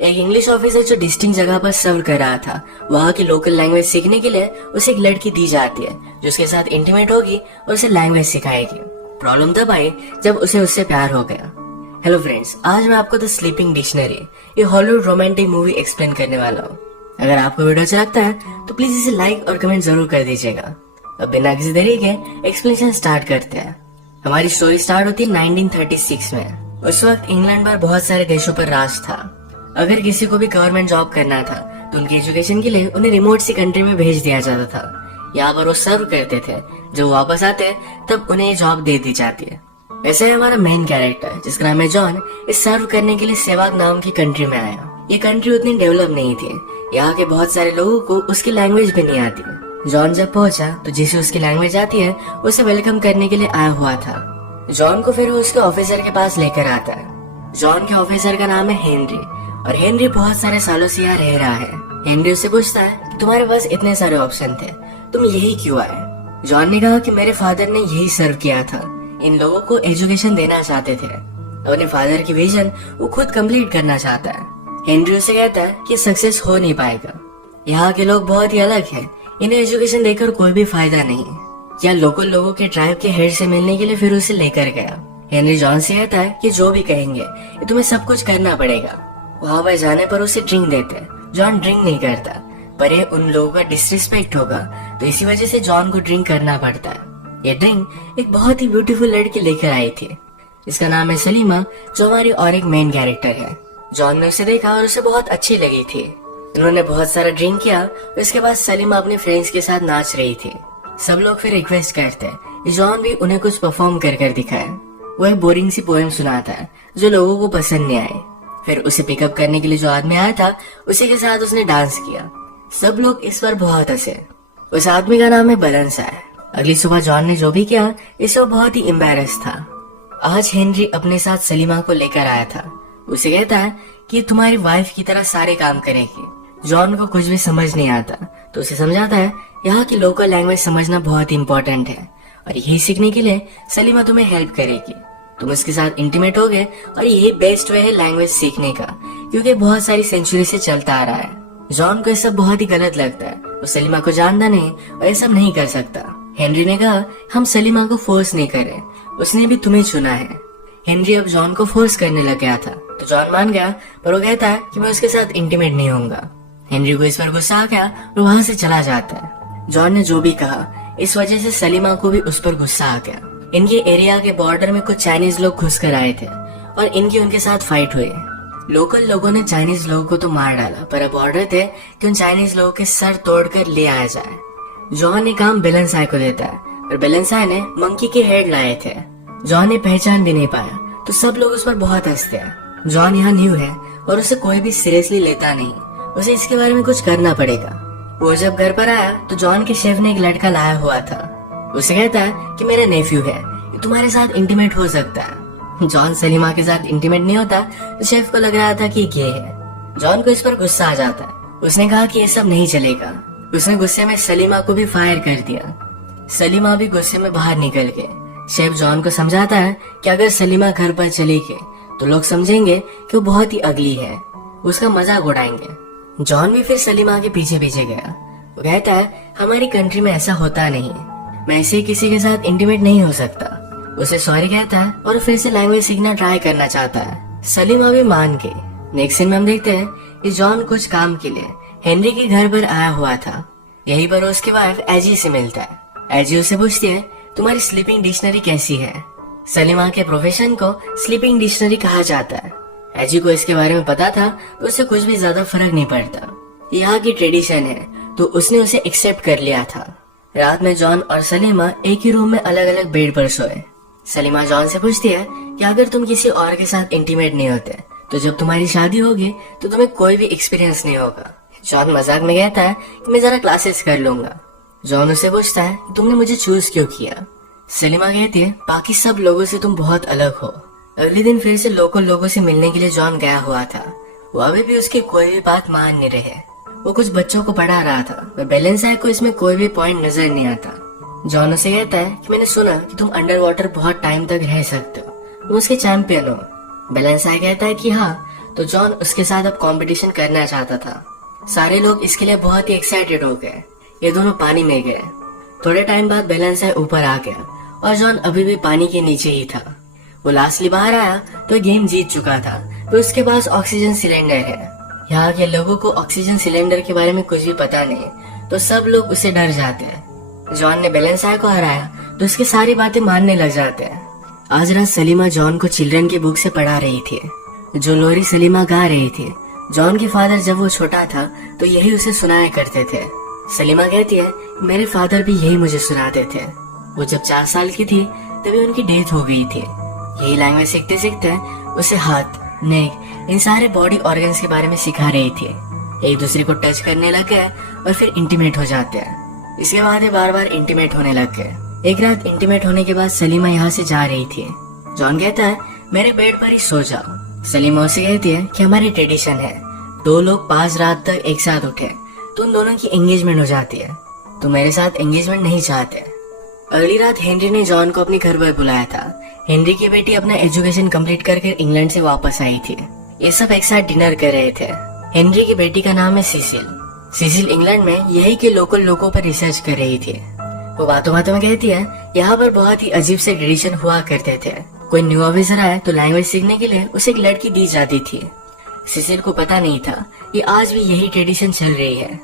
एक English officer जो distinct जगह पर सर्व कर रहा था, वहाँ की लोकल लैंग्वेज सीखने के लिए उसे एक लड़की दी जाती है जो उसके साथ इंटीमेट होगी और उसे लैंग्वेज सिखाएगी। प्रॉब्लम तब आई जब उसे उससे प्यार हो गया। हेलो फ्रेंड्स, आज मैं आपको द स्लीपिंग डिक्शनरी, ये हॉलीवुड रोमांटिक मूवी एक्सप्लेन करने वाला हूँ। अगर आपको वीडियो अच्छा लगता है तो प्लीज इसे लाइक और कमेंट जरूर कर दीजिएगा। अब बिना किसी देरी के एक्सप्लेनेशन स्टार्ट करते हैं। हमारी स्टोरी स्टार्ट होती है 1936 में। उस वक्त इंग्लैंड पर बहुत सारे देशों पर राज था। अगर किसी को भी गवर्नमेंट जॉब करना था तो उनकी एजुकेशन के लिए उन्हें रिमोट सी कंट्री में भेज दिया जाता था। यहाँ पर वो सर्व करते थे, जब वापस आते तब उन्हें ये जॉब दे दी जाती है। वैसे हमारा मेन कैरेक्टर जिसका नाम है जॉन, इस सर्व करने के लिए सेवाग नाम की कंट्री में आया। ये कंट्री उतनी डेवलप नहीं थी, यहाँ के बहुत सारे लोगों को उसकी लैंग्वेज भी नहीं आती। जॉन जब पहुंचा तो जिसे उसकी लैंग्वेज आती है उसे वेलकम करने के लिए आया हुआ था। जॉन को फिर वो उसके ऑफिसर के पास लेकर आता है। जॉन के ऑफिसर का नाम है हेनरी और हेनरी बहुत सारे सालों से यहाँ रह रहा है। हेनरी उससे पूछता है कि तुम्हारे पास इतने सारे ऑप्शन थे, तुम यही क्यों आए? जॉन ने कहा कि मेरे फादर ने यही सर्व किया था, इन लोगों को एजुकेशन देना चाहते थे। अपने फादर की विजन वो खुद कंप्लीट करना चाहता है। हेनरी उसे कहता है कि सक्सेस हो नहीं पाएगा, यहाँ के लोग बहुत ही अलग हैं, इन्हें एजुकेशन देकर कोई भी फायदा नहीं। या लोकल लोगों के ट्राइब के हेड से मिलने के लिए फिर उसे लेकर गया। हेनरी जॉन से कहता है कि जो भी कहेंगे ये तुम्हें सब कुछ करना पड़ेगा। वहाँ पर जाने पर उसे ड्रिंक देते हैं। जॉन ड्रिंक नहीं करता, पर ये उन लोगों का डिसरिस्पेक्ट होगा, तो इसी वजह से जॉन को ड्रिंक करना पड़ता है। ये ड्रिंक एक बहुत ही ब्यूटीफुल लड़की लेकर आई थी, इसका नाम है सलीमा, जो हमारी और एक मेन कैरेक्टर है। जॉन ने उसे देखा और उसे बहुत अच्छी लगी थी। उन्होंने बहुत सारा ड्रिंक किया और इसके बाद सलीमा अपने फ्रेंड्स के साथ नाच रही थी। सब लोग फिर रिक्वेस्ट करते हैं, जॉन भी उन्हें कुछ परफॉर्म कर कर दिखाए। वो एक बोरिंग सी पोएम सुनाता है जो लोगों को पसंद नहीं आई। फिर उसे पिकअप करने के लिए जो आदमी आया था उसी के साथ उसने डांस किया। सब लोग इस पर बहुत हंसे। उस आदमी का नाम है बलंसा है। अगली सुबह जॉन ने जो भी किया इससे वो बहुत ही एम्बैरेस था। आज हेनरी अपने साथ सलीमा को लेकर आया था। उसे कहता है कि तुम्हारी वाइफ की तरह सारे काम करेगी। जॉन को कुछ भी समझ नहीं आता तो उसे समझाता है यहाँ की लोकल लैंग्वेज समझना बहुत इम्पोर्टेंट है और यही सीखने के लिए सलीमा तुम्हें हेल्प करेगी। तुम उसके साथ इंटीमेट हो गए और यही बेस्ट वे है लैंग्वेज सीखने का, क्योंकि बहुत सारी सेंचुरी से चलता आ रहा है। जॉन को ये सब बहुत ही गलत लगता है, वो सलीमा को जानता नहीं और ये सब नहीं कर सकता। हेनरी ने कहा हम सलीमा को फोर्स नहीं करें, उसने भी तुम्हें चुना है। हेनरी अब जॉन को फोर्स करने लग गया था तो जॉन मान गया, पर वो कहता है कि मैं उसके साथ इंटीमेट नहीं होऊंगा। हेनरी को इस पर गुस्सा आ गया और वहाँ से चला जाता है। जॉन ने जो भी कहा इस वजह से सलीमा को भी उस पर गुस्सा आ गया। इनके एरिया के बॉर्डर में कुछ चाइनीज लोग घुस कर आए थे और इनकी उनके साथ फाइट हुई। लोकल लोगों ने चाइनीज लोगों को तो मार डाला, पर अब ऑर्डर थे कि उन चाइनीज लोगों के सर तोड़कर ले आया जाए। जॉन ने काम बेलेंसाई को देता है और बेलेंसाई ने मंकी के हेड लाए थे। जॉन ने पहचान भी नहीं पाया तो सब लोग उस पर बहुत हंसते हैं। जॉन यहाँ न्यू है और उसे कोई भी सीरियसली लेता नहीं, उसे इसके बारे में कुछ करना पड़ेगा। वो जब घर पर आया तो जॉन के शेफ ने एक लड़का लाया हुआ था। उसे कहता है कि मेरा नेफ्यू है, ये तुम्हारे साथ इंटीमेट हो सकता है। जॉन सलीमा के साथ इंटीमेट नहीं होता तो शेफ को लग रहा था कि ये है। जॉन को इस पर गुस्सा आ जाता है। उसने कहा कि ये सब नहीं चलेगा। उसने गुस्से में सलीमा को भी फायर कर दिया। सलीमा भी गुस्से में बाहर निकल गए। शेफ जॉन को समझाता है कि अगर सलीमा घर पर चली गई तो लोग समझेंगे कि वो बहुत ही अगली है, उसका मजाक उड़ाएंगे। जॉन भी फिर सलीमा के पीछे पीछे गया। वो कहता है हमारी कंट्री में ऐसा होता नहीं, मैं ऐसे किसी के साथ इंटीमेट नहीं हो सकता। उसे सॉरी कहता है और फिर से लैंग्वेज सीखना ट्राई करना चाहता है। सलीमा भी मान गई। नेक्स्ट सीन में हम देखते हैं कि जॉन कुछ काम के लिए हेनरी के घर पर आया हुआ था। यहीं पर उसकी वाइफ एजी से मिलता है। एजी उसे पूछती है तुम्हारी स्लीपिंग डिक्शनरी कैसी है? सलीमा के प्रोफेशन को स्लीपिंग डिक्शनरी कहा जाता है। एजी को इसके बारे में पता था तो उसे कुछ भी ज्यादा फर्क नहीं पड़ता, यहाँ की ट्रेडिशन है तो उसने उसे एक्सेप्ट कर लिया था। रात में जॉन और सलीमा एक ही रूम में अलग अलग बेड पर सोए। सलीमा जॉन से पूछती है कि अगर तुम किसी और के साथ इंटीमेट नहीं होते तो जब तुम्हारी शादी होगी तो तुम्हें कोई भी एक्सपीरियंस नहीं होगा। जॉन मजाक में कहता है कि मैं जरा क्लासेस कर लूंगा। जॉन उसे पूछता है कि तुमने मुझे चूज क्यों किया? सलीमा कहती है बाकी सब लोगों से तुम बहुत अलग हो। अगले दिन फिर से लोकल लोगों से मिलने के लिए जॉन गया हुआ था। वो अभी भी उसकी कोई भी बात मान नहीं रहे। वो कुछ बच्चों को पढ़ा रहा था, पर बेलेंसाई को इसमें कोई भी पॉइंट नजर नहीं आता। जॉन उसे कहता है कि मैंने सुना कि तुम अंडर वाटर बहुत टाइम तक रह सकते हो, तुम उसके चैंपियन हो। बेलेंसाई कहता है कि हाँ, तो जॉन उसके साथ अब कंपटीशन करना चाहता था। सारे लोग इसके लिए बहुत ही एक्साइटेड हो गए। ये दोनों पानी में गए। थोड़े टाइम बाद बैलेंसाई ऊपर आ गया और जॉन अभी भी पानी के नीचे ही था। वो लास्टली बाहर आया तो गेम जीत चुका था। तो उसके पास ऑक्सीजन सिलेंडर है। यहाँ के लोगों को ऑक्सीजन सिलेंडर के बारे में कुछ भी पता नहीं, तो सब लोग उससे डर जाते हैं। जॉन ने बैलेंसाई को हराया तो उसकी सारी बातें मानने लग जाते हैं। आज रात सलीमा जॉन को चिल्ड्रन की बुक से पढ़ा रही थी, जो लोरी सलीमा गा रही थी। जॉन के फादर जब वो छोटा था तो यही उसे सुनाया करते थे। सलीमा कहती है, मेरे फादर भी यही मुझे सुनाते थे। वो जब 4 साल की थी तभी उनकी डेथ हो गई थी। यही लैंग्वेज सीखते सीखते उसे हाथ, नेक, इन सारे बॉडी ऑर्गन्स के बारे में सिखा रही थी। एक दूसरे को टच करने लग गए और फिर इंटीमेट हो जाते हैं। इसके बाद ये बार बार इंटीमेट होने लग गए। एक रात इंटीमेट होने के बाद सलीमा यहाँ से जा रही थी। जॉन कहता है, मेरे बेड पर ही सो जाओ। सलीमा उसे कहती है कि हमारी ट्रेडिशन है 2 लोग 5 रात तक एक साथ उठे तो उन दोनों की एंगेजमेंट हो जाती है। तो मेरे साथ एंगेजमेंट नहीं चाहते। अगली रात हेनरी ने जॉन को अपने घर पर बुलाया था। हेनरी की बेटी अपना एजुकेशन कंप्लीट करके इंग्लैंड से वापस आई थी। ये सब एक साथ डिनर कर रहे थे। हेनरी की बेटी का नाम है सिसिल। सिसिल इंग्लैंड में यही के लोकल लोगों पर रिसर्च कर रही थी। वो बातों बातों में कहती है, यहाँ पर बहुत ही अजीब से ट्रेडिशन हुआ करते थे। कोई न्यू ऑफिसर आए तो लैंग्वेज सीखने के लिए उसे एक लड़की दी जाती थी। सिसिल को पता नहीं था कि आज भी यही ट्रेडिशन चल रही है।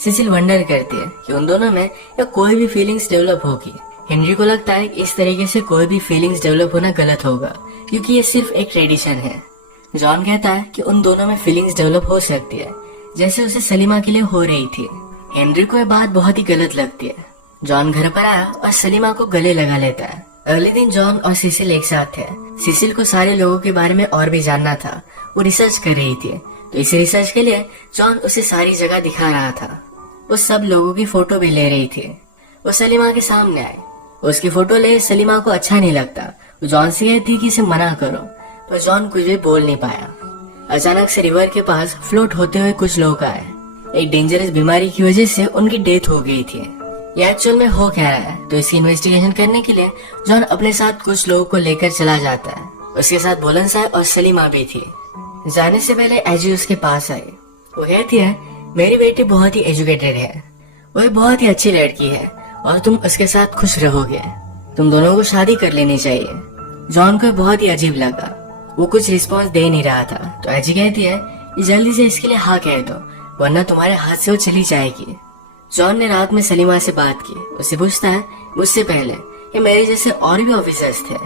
सिसिल वंडर करती है कि उन दोनों में या कोई भी फीलिंग्स डेवलप होगी। हेनरी को लगता है कि इस तरीके से कोई भी फीलिंग्स डेवलप होना गलत होगा, क्योंकि ये सिर्फ एक ट्रेडिशन है। जॉन कहता है कि उन दोनों में फीलिंग्स डेवलप हो सकती है, जैसे उसे सलीमा के लिए हो रही थी। हेनरी को यह बात बहुत ही गलत लगती है। जॉन घर पर आया और सलीमा को गले लगा लेता है। अगले दिन जॉन और सिसिल एक साथ थे। सिसिल को सारे लोगों के बारे में और भी जानना था। वो रिसर्च कर रही थी, तो इस रिसर्च के लिए जॉन उसे सारी जगह दिखा रहा था। वो सब लोगों की फोटो भी ले रही थी। वो सलीमा के सामने आए। उसकी फोटो ले सलीमा को अच्छा नहीं लगता। वो जॉन से कहती कि इसे मना करो, पर जॉन कुछ भी बोल नहीं पाया। अचानक से रिवर के पास फ्लोट होते हुए कुछ लोग आए। एक डेंजरस बीमारी की वजह से उनकी डेथ हो गई थी। ये एक्चुअल में हो क्या रहा है, तो इसकी इन्वेस्टिगेशन करने के लिए जॉन अपने साथ कुछ लोगों को लेकर चला जाता है। उसके साथ बैलेंसाई और सलीमा भी थी। जाने से पहले एजी उसके पास आई। वो कहती है, मेरी बेटी बहुत ही एजुकेटेड है, वो बहुत ही अच्छी लड़की है और तुम उसके साथ खुश रहोगे। तुम दोनों को शादी कर लेनी चाहिए। जॉन को बहुत ही अजीब लगा। वो कुछ रिस्पांस दे नहीं रहा था। तो एजी कहती है, जल्दी से इसके लिए हाँ कह दो, वरना तुम्हारे हाथ से वो चली जाएगी। जॉन ने रात में सलीमा से बात की। उसे पूछता है, मुझसे पहले ये मेरे जैसे और भी ऑफिसर्स थे?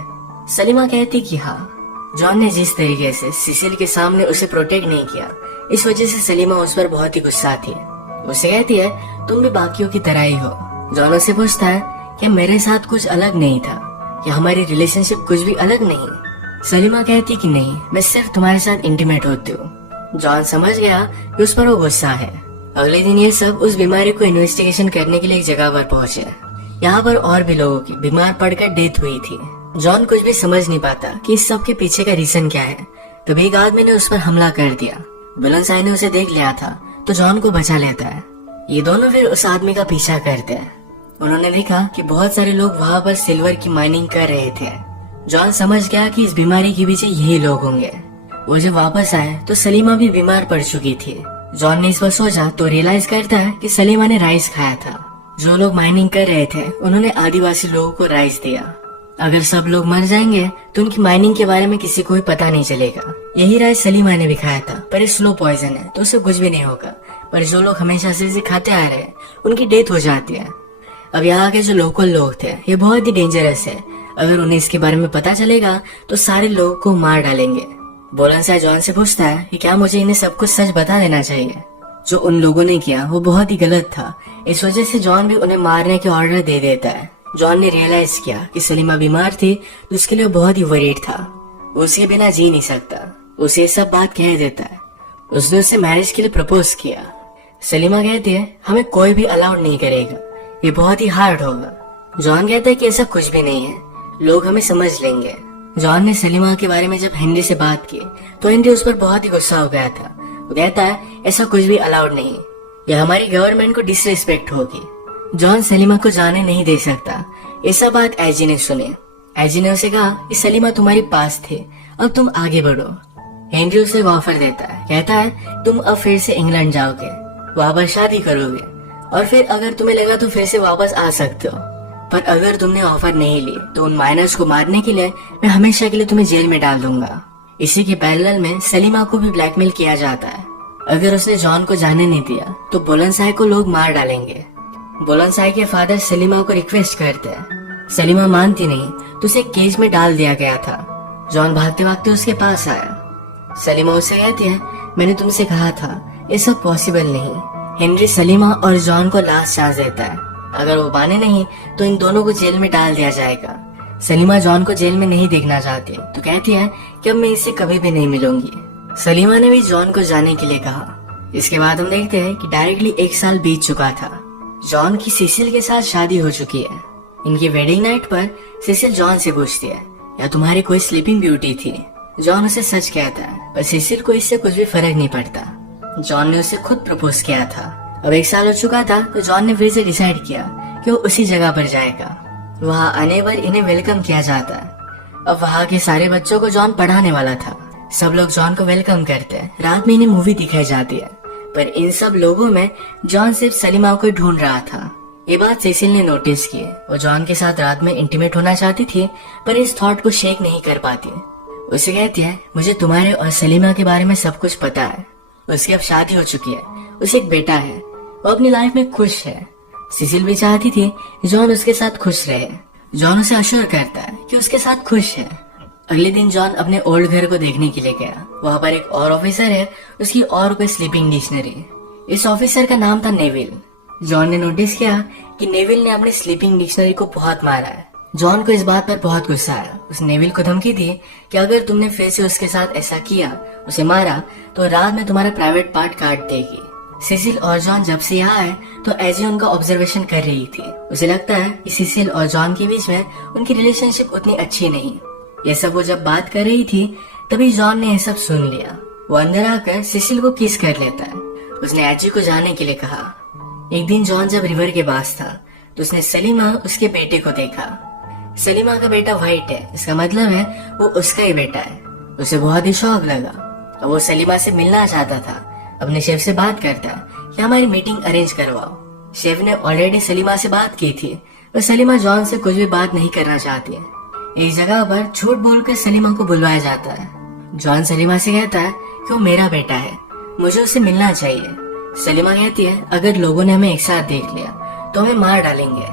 सलीमा कहती कि हाँ। जॉन ने जिस तरीके से सिसिल के सामने उसे प्रोटेक्ट नहीं किया, इस वजह से सलीमा उस पर बहुत ही गुस्सा थी। उसे कहती है, तुम भी बाकियों की तरह ही हो। जॉन से पूछता है कि मेरे साथ कुछ अलग नहीं था, कि हमारी रिलेशनशिप कुछ भी अलग नहीं। सलीमा कहती कि नहीं, मैं सिर्फ तुम्हारे साथ इंटीमेट होती हूँ। जॉन समझ गया कि उस पर वो गुस्सा है। अगले दिन ये सब उस बीमारी को इन्वेस्टिगेशन करने के लिए एक जगह पर पहुंचे। यहाँ पर और भी लोगों की बीमार पड़कर डेथ हुई थी। जॉन कुछ भी समझ नहीं पाता कि इस सब के पीछे का रीजन क्या है। तभी एक आदमी ने उस पर हमला कर दिया। बैलेंसाई ने उसे देख लिया था तो जॉन को बचा लेता है। ये दोनों फिर उस आदमी का पीछा करते हैं। उन्होंने देखा कि बहुत सारे लोग वहाँ पर सिल्वर की माइनिंग कर रहे थे। जॉन समझ गया कि इस बीमारी के पीछे यही लोग होंगे। वो जब वापस आए तो सलीमा भी बीमार पड़ चुकी थी। जॉन ने इस पर सोचा तो रियलाइज करता है कि सलीमा ने राइस खाया था। जो लोग माइनिंग कर रहे थे उन्होंने आदिवासी लोगों को राइस दिया। अगर सब लोग मर जाएंगे तो उनकी माइनिंग के बारे में किसी को भी पता नहीं चलेगा। यही राइस सलीमा ने भी खाया था, पर ये स्लो पॉइजन है तो उसे कुछ भी नहीं होगा। पर जो लोग हमेशा से इसे खाते आ रहे हैं उनकी डेथ हो जाती है। अब यहाँ के जो लोकल लोग थे ये बहुत ही डेंजरस है। अगर उन्हें इसके बारे में पता चलेगा तो सारे लोगों को मार डालेंगे। बैलेंसाई जॉन से पूछता है कि क्या मुझे इन्हें सब कुछ सच बता देना चाहिए। जो उन लोगों ने किया वो बहुत ही गलत था। इस वजह से जॉन भी उन्हें मारने के ऑर्डर दे देता है। जॉन ने रियलाइज किया कि सलीमा बीमार थी तो उसके लिए बहुत ही वरीड था। उसके बिना जी नहीं सकता। उसे सब बात कह देता है। उसने उससे मैरिज के लिए प्रपोज किया। सलीमा कहती है, हमें कोई भी अलाउड नहीं करेगा, ये बहुत ही हार्ड होगा। जॉन कहता है कि ऐसा कुछ भी नहीं है, लोग हमें समझ लेंगे। जॉन ने सलीमा के बारे में जब हेनरी से बात की तो हेनरी उस पर बहुत ही गुस्सा हो गया था। वो कहता है, ऐसा कुछ भी अलाउड नहीं, यह हमारी गवर्नमेंट को डिसरिस्पेक्ट होगी। जॉन सलीमा को जाने नहीं दे सकता। ऐसा बात एजी ने सुनी। एजी ने उसे कहा कि सलीमा तुम्हारी पास थे, अब तुम आगे बढ़ो। हेनरी उसे एक ऑफर देता है, कहता है तुम अब फिर से इंग्लैंड जाओगे, वहां पर शादी करोगे और फिर अगर तुम्हें लगा तो फिर से वापस आ सकते हो, पर अगर तुमने ऑफर नहीं ली तो उन माइनर्स को मारने के लिए मैं हमेशा के लिए तुम्हें जेल में डाल दूंगा। इसी के पैरेलल में सलीमा को भी ब्लैकमेल किया जाता है। अगर उसने जॉन को जाने नहीं दिया तो बुलंदशाही को लोग मार डालेंगे। बुलंदशाही के फादर सलीमा को रिक्वेस्ट करते हैं, सलीमा मानती नहीं तो उसे केज में डाल दिया गया था। जॉन भागते भागते उसके पास आया। सलीमा उससे कहती है, मैंने तुमसे कहा था ये सब पॉसिबल नहीं। हेनरी सलीमा और जॉन को लास्ट चांस देता है, अगर वो माने नहीं तो इन दोनों को जेल में डाल दिया जाएगा। सलीमा जॉन को जेल में नहीं देखना चाहती तो कहती है कि अब मैं इससे कभी भी नहीं मिलूंगी। सलीमा ने भी जॉन को जाने के लिए कहा। इसके बाद हम देखते हैं कि डायरेक्टली 1 साल बीत चुका था। जॉन की सिसिल के साथ शादी हो चुकी है। इनकी वेडिंग नाइट पर सिसिल जॉन से पूछती है, या तुम्हारी कोई स्लीपिंग ब्यूटी थी? जॉन उसे सच कहता है, पर सिसिल को इससे कुछ भी फर्क नहीं पड़ता। जॉन ने उसे खुद प्रपोज किया था। अब 1 साल हो चुका था तो जॉन ने फिर से डिसाइड किया कि वो उसी जगह पर जाएगा। वहाँ आने पर इन्हें वेलकम किया जाता है। अब वहाँ के सारे बच्चों को जॉन पढ़ाने वाला था। सब लोग जॉन को वेलकम करते हैं। रात में इन्हें मूवी दिखाई जाती है, पर इन सब लोगों में जॉन सिर्फ सलीमा को ढूंढ रहा था। ये बात सिसिल ने नोटिस की। वो जॉन के साथ रात में इंटीमेट होना चाहती थी, पर इस थॉट को शेक नहीं कर पाती। उसे कहती है, मुझे तुम्हारे और सलीमा के बारे में सब कुछ पता है। उसकी अब शादी हो चुकी है, उसे एक बेटा है, वो अपनी लाइफ में खुश है। सिसिल भी चाहती थी जॉन उसके साथ खुश रहे। जॉन उसे अश्योर करता है कि उसके साथ खुश है। अगले दिन जॉन अपने ओल्ड घर को देखने के लिए गया। वहाँ पर एक और ऑफिसर है, उसकी और कोई स्लीपिंग डिक्शनरी। इस ऑफिसर का नाम था नेविल। जॉन ने नोटिस किया कि नेविल ने अपने स्लीपिंग डिक्शनरी को बहुत मारा है। जॉन को इस बात पर बहुत गुस्सा आया। उस नेविल को धमकी दी कि अगर तुमने फिर से उसके साथ ऐसा किया, उसे मारा, तो रात में तुम्हारा प्राइवेट पार्ट काट देगी। सिसिल और जॉन जब से यहाँ आए तो एजी उनका ऑब्जर्वेशन कर रही थी। उसे लगता है कि सिसिल और जॉन के बीच में उनकी रिलेशनशिप उतनी अच्छी नहीं। ये सब वो जब बात कर रही थी तभी जॉन ने यह सब सुन लिया। वो अंदर आकर सिसिल को किस कर लेता है। उसने एजी को जाने के लिए कहा। एक दिन जॉन जब रिवर के पास था तो उसने सलीमा उसके बेटे को देखा। सलीमा का बेटा व्हाइट है, इसका मतलब है वो उसका ही बेटा है। उसे बहुत ही शौक लगा और वो सलीमा से मिलना चाहता था। अपने शेफ से बात करता है कि हमारी मीटिंग अरेंज करवाओ। शेफ ने ऑलरेडी सलीमा से बात की थी, पर सलीमा जॉन से कुछ भी बात नहीं करना चाहती है। एक जगह पर झूठ बोलकर सलीमा को बुलवाया जाता है। जॉन सलीमा से कहता है कि वो मेरा बेटा है, मुझे उससे मिलना चाहिए। सलीमा कहती है, अगर लोगों ने हमें एक साथ देख लिया तो हमें मार डालेंगे।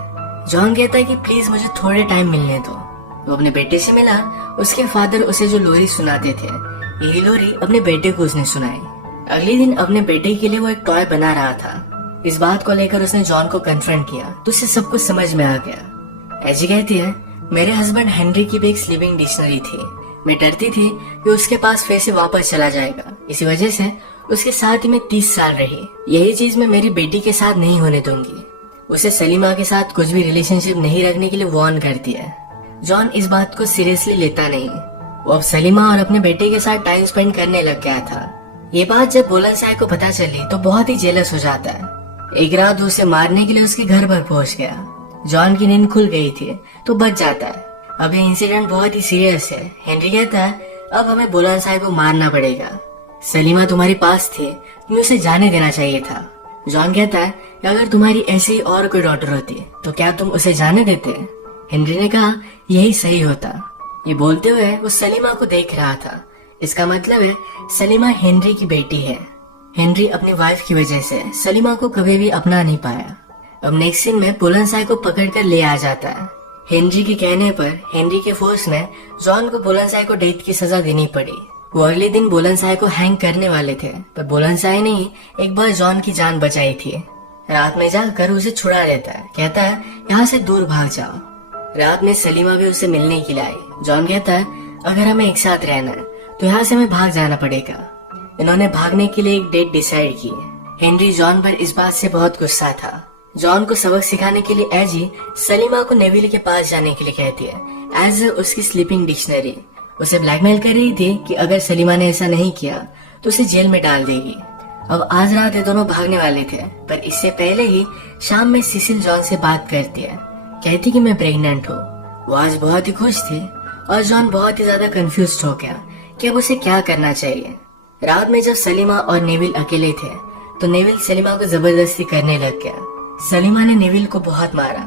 जॉन कहता है कि प्लीज मुझे थोड़े टाइम मिलने दो। वो अपने बेटे से मिला। उसके फादर उसे जो लोरी सुनाते थे, यही लोरी अपने बेटे को उसने सुनाई। अगले दिन अपने बेटे के लिए वो एक टॉय बना रहा था। इस बात को लेकर उसने जॉन को कन्फ्रंट किया तो उसे सब कुछ समझ में आ गया। एजी कहती है, मेरे हस्बैंड हेनरी की भी एक स्लीपिंग डिक्शनरी थी। मैं डरती थी कि उसके पास फिर से वापस चला जाएगा, इसी वजह से उसके साथ ही मैं 30 साल रही। यही चीज मैं मेरी बेटी के साथ नहीं होने दूंगी। उसे सलीमा के साथ कुछ भी रिलेशनशिप नहीं रखने के लिए वार्न करती है। जॉन इस बात को सीरियसली लेता नहीं। वो अब सलीमा और अपने बेटे के साथ टाइम स्पेंड करने लग गया था। ये बात जब बुलंदशाही को पता चली तो बहुत ही जेलस हो जाता है। एक रात उसे मारने के लिए उसके घर पर पहुंच गया। जॉन की नींद खुल गई थी तो बच जाता है। अब ये इंसिडेंट बहुत ही सीरियस है। हेनरी कहता है, अब हमें बुलंदशाही को मारना पड़ेगा। सलीमा तुम्हारे पास थे, तुम्हें उसे जाने देना चाहिए था। जॉन कहता है, अगर तुम्हारी ऐसी और कोई डॉटर होती तो क्या तुम उसे जाने देते? हेनरी ने कहा, यही सही होता। ये बोलते हुए वो सलीमा को देख रहा था। इसका मतलब है सलीमा हेनरी की बेटी है। हेनरी अपनी वाइफ की वजह से सलीमा को कभी भी अपना नहीं पाया। अब नेक्स्ट सीन में बुलंदशाही को पकड़कर ले आ जाता है। हेनरी के कहने पर हेनरी के फोर्स में जॉन को बुलंदशाही को डेथ की सजा देनी पड़ी। वो अगले दिन बुलंदशाही को हैंग करने वाले थे, पर बुलंदशाही ने एक बार जॉन की जान बचाई थी। रात में जाकर उसे छुड़ा देता है। कहता है, यहाँ से दूर भाग जाओ। रात में सलीमा भी उसे मिलने के लिए आई। जॉन कहता है, अगर हमें एक साथ रहना है तो यहाँ से हमें भाग जाना पड़ेगा। इन्होंने भागने के लिए एक डेट डिसाइड की। हेनरी जॉन पर इस बात से बहुत गुस्सा था। जॉन को सबक सिखाने के लिए एजी सलीमा को नेविल के पास जाने के लिए कहती है एज उसकी स्लीपिंग डिक्शनरी। उसे ब्लैकमेल कर रही थी कि अगर सलीमा ने ऐसा नहीं किया तो उसे जेल में डाल देगी। अब आज रात ये दोनों भागने वाले थे, पर इससे पहले ही शाम में सिसिल जॉन से बात करती है। कहती कि मैं प्रेग्नेंट हूँ। वो आज बहुत ही खुश थी और जॉन बहुत ही ज्यादा कंफ्यूज हो गया कि अब उसे क्या करना चाहिए। रात में जब सलीमा और नेविल अकेले थे तो नेविल सलीमा को जबरदस्ती करने लग गया। सलीमा ने नेविल को बहुत मारा।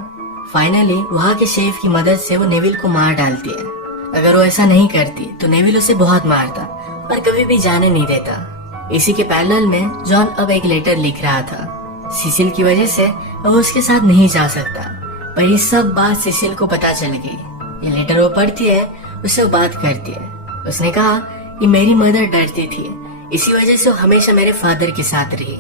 फाइनली वहाँ के शेफ की मदद से वो नेविल को मार डालती है। अगर वो ऐसा नहीं करती तो नेविल उसे बहुत मारता और कभी भी जाने नहीं देता। इसी के पैरेलल में जॉन अब एक लेटर लिख रहा था। सिसिल की वजह से वो उसके साथ नहीं जा सकता, पर ये सब बात सिसिल को पता चल गई। ये लेटर वो पढ़ती है, उससे वो बात करती है। उसने कहा कि मेरी मदर डरती थी, इसी वजह से वो हमेशा मेरे फादर के साथ रही।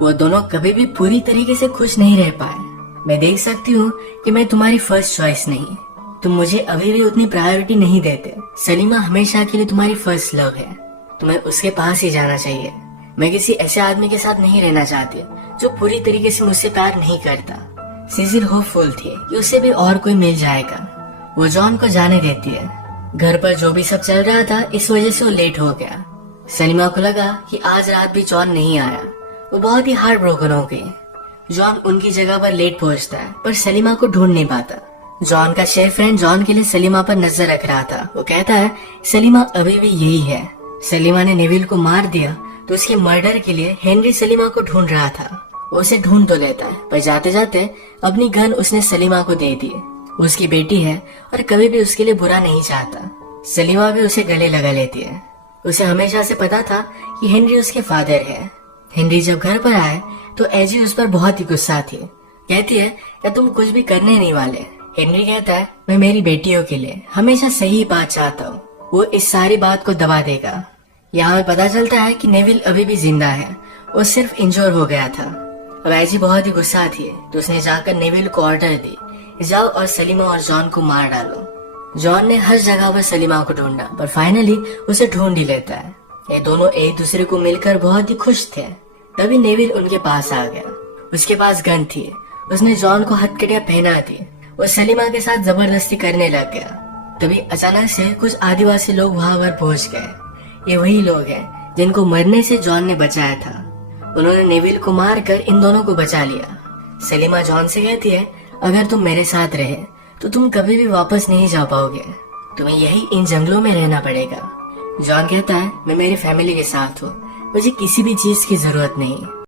वो दोनों कभी भी पूरी तरीके से खुश नहीं रह पाए। मैं देख सकती हूँ कि मैं तुम्हारी फर्स्ट चॉइस नहीं, तुम मुझे अभी भी उतनी प्रायोरिटी नहीं देते। सलीमा हमेशा के लिए तुम्हारी फर्स्ट लव है, तुम्हें उसके पास ही जाना चाहिए। मैं किसी ऐसे आदमी के साथ नहीं रहना चाहती जो पूरी तरीके से मुझसे प्यार नहीं करता। सिसिल होपफुल थी कि उसे भी और कोई मिल जाएगा। वो जॉन को जाने देती है। घर पर जो भी सब चल रहा था इस वजह से वो लेट हो गया। सलीमा को लगा कि आज रात भी जॉन नहीं आया। वो बहुत ही हार्ट ब्रोकन हो गई। जॉन उनकी जगह पर लेट पहुंचता है, पर सलीमा को ढूंढ नहीं पाता। जॉन का शेफ फ्रेंड जॉन के लिए सलीमा पर नजर रख रहा था। वो कहता है सलीमा अभी भी यही है। सलीमा ने नेविल को मार दिया तो उसके मर्डर के लिए हेनरी सलीमा को ढूंढ रहा था। वो उसे ढूंढ तो लेता है, पर जाते जाते अपनी गन उसने सलीमा को दे दी। उसकी बेटी है और कभी भी उसके लिए बुरा नहीं चाहता। सलीमा भी उसे गले लगा लेती है। उसे हमेशा से पता था कि हेनरी उसके फादर है। हेनरी जब घर पर आए तो एजी उस पर बहुत ही गुस्सा थी। कहती है क्या तुम कुछ भी करने नहीं वाले। हेनरी कहता है मैं मेरी बेटियों के लिए हमेशा सही बात चाहता हूँ। वो इस सारी बात को दबा देगा। यहाँ में पता चलता है कि नेविल अभी भी जिंदा है, वो सिर्फ इंजोर हो गया था। अब एजी बहुत ही गुस्सा थी तो उसने जाकर नेविल को ऑर्डर दी, जाओ और सलीमा और जॉन को मार डालो। जॉन ने हर जगह पर सलीमा को ढूंढा, पर फाइनली उसे ढूंढ ही लेता है। ये दोनों एक दूसरे को मिलकर बहुत ही खुश थे। तभी नेविल उनके पास आ गया। उसके पास गन थी। उसने जॉन को हथकड़ियां पहना दी। वो सलीमा के साथ जबरदस्ती करने लग गया। तभी अचानक से कुछ आदिवासी लोग वहां पर पहुंच गए। ये वही लोग हैं जिनको मरने से जॉन ने बचाया था। उन्होंने नेविल को मारकर इन दोनों को बचा लिया। सलीमा जॉन से कहती है अगर तुम मेरे साथ रहे तो तुम कभी भी वापस नहीं जा पाओगे, तुम्हें यही इन जंगलों में रहना पड़ेगा। जॉन कहता है मैं मेरी फैमिली के साथ हूँ, मुझे किसी भी चीज की जरूरत नहीं।